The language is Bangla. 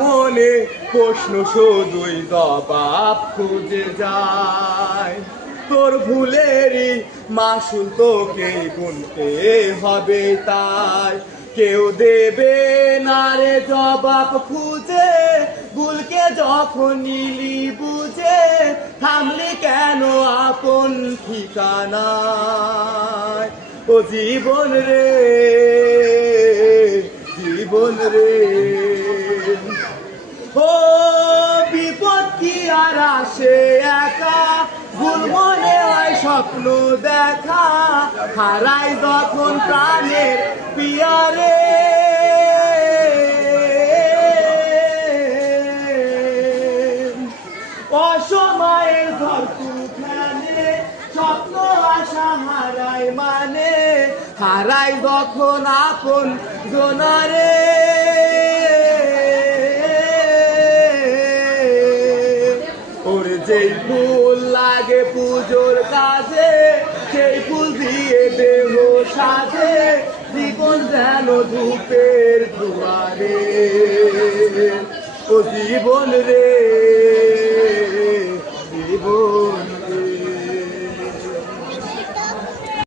মনে প্রশ্ন শুধুই জবাব খুঁজে যায়। তোর ভুলেরই মাসুল তোকে গুনতে হবে, তাই কেউ দেবে না রে জবাব খুঁজে। ভুলকে যখন নিলি বুঝে, থামলি কেন আপন ঠিকানায়? ও জীবন রে, জীবন রে, ও বিপদ কি আর আসে একা, ভুল মনে হয় স্বপ্ন দেখা, হারাই যখন প্রাণের পিয়ারে। অসময়ের ঝড় তুফানে স্বপ্ন আশা হারাই মানে, হারাই যখন আপন জনারে। ওর যেই ফুল লাগে পুজোর কাজে, সেই ফুল দিয়ে দেহ সাজে, জীবন যেন ধূপের দুয়ারে। ও জীবন রে, জীবন।